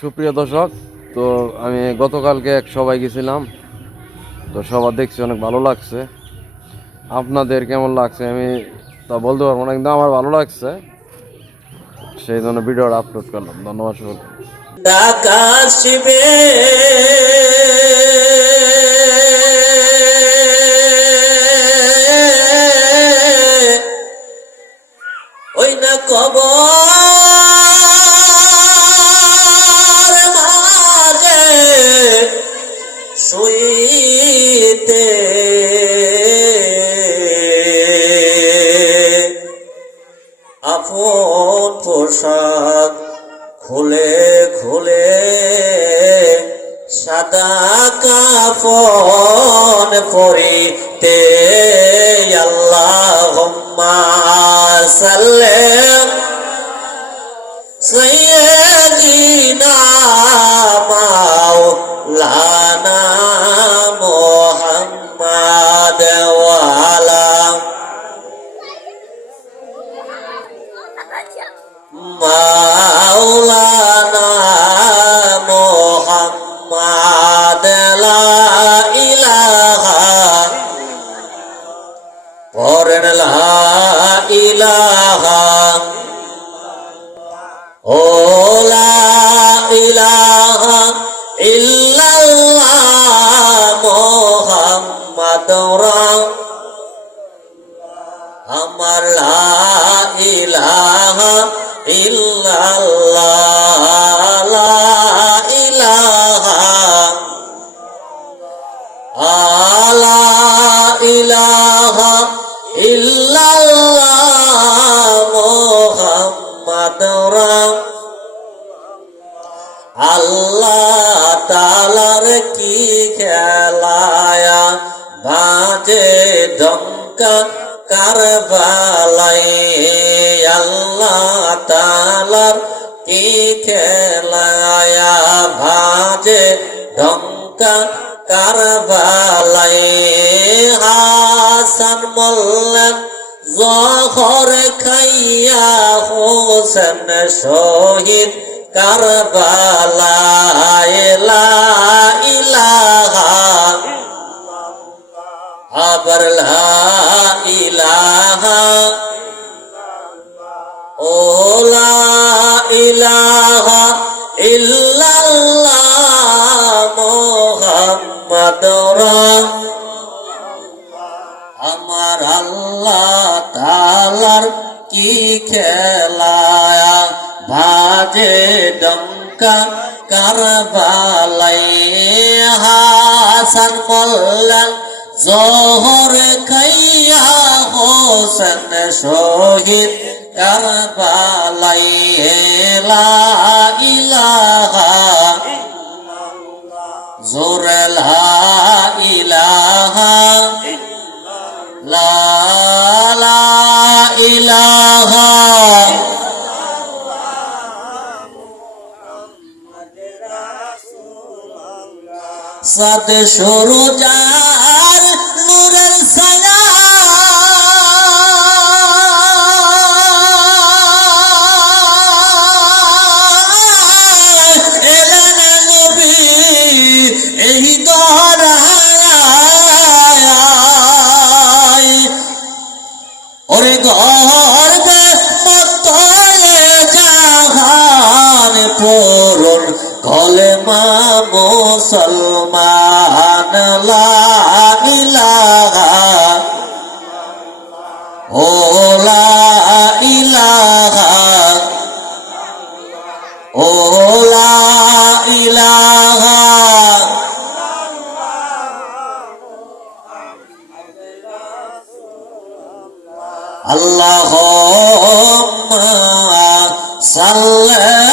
সুপ্রিয় দর্শক, তো আমি গতকালকে এক সভায় গেছিলাম। তো সভা দেখছি, অনেক ভালো লাগছে। আপনাদের কেমন লাগছে আমি তা বলতে পারবো না, কিন্তু আমার ভালো লাগছে, সেই জন্য ভিডিওটা আপলোড করলাম। ধন্যবাদ সকলকে। ঢাকা শিবে ওই না কবর মাঝে শুইতে আপন পোশাক খুলে খুলে সাদা কাফন পরিতে আল্লাহুম্মা সাল্লি সাইয়্যিদিনা মাওলানা মুহাম্মাদ ওয়া আলা মাওলানা মুহাম্মাদ লা ইলাহা পড়েন লা ইলাহা ও লা ইলাহা ইল্লাল্লাহ মুহাম্মাদুর আমার লা ইলাহা ইল্লাল্লাহ লা ইলাহা লা ইলাহা ইল্লাল্লাহ মুহাম্মাদুর আল্লাহ তাআলার কি খেলায়া বাজে ডঙ্কা কারবালায় আল্লাহ তাআলার কি খেলায়া বাজে ডঙ্কা কারবালায় হাসান মোল্লা জহর খাইয়া হোসেন শহীদ কারবালায় লা ইলাহা আবার লা ইলাহা ও লা ইলাহা ইল্লাল্লাহ মুহাম্মাদুর আমার আল্লাহ তাআলার কি খেলায়া বাজে ডঙ্কা কারবালায় হাসান মোল্লা জহর খাইয়া হোসেন শহীদ কারবালায় লা ইলাহা জোরে লা ইলাহা লা ইলাহা সাথে সরোজার নূরের ছায়া এলেন নবী এই দরায় ওরে গর্বে মতয়ে জাহান পূরণ কলেমা মুসলমান লা ইলাহা ও লা ইলাহা ও লা ইলাহা আল্লাহুম্মা সাল্লি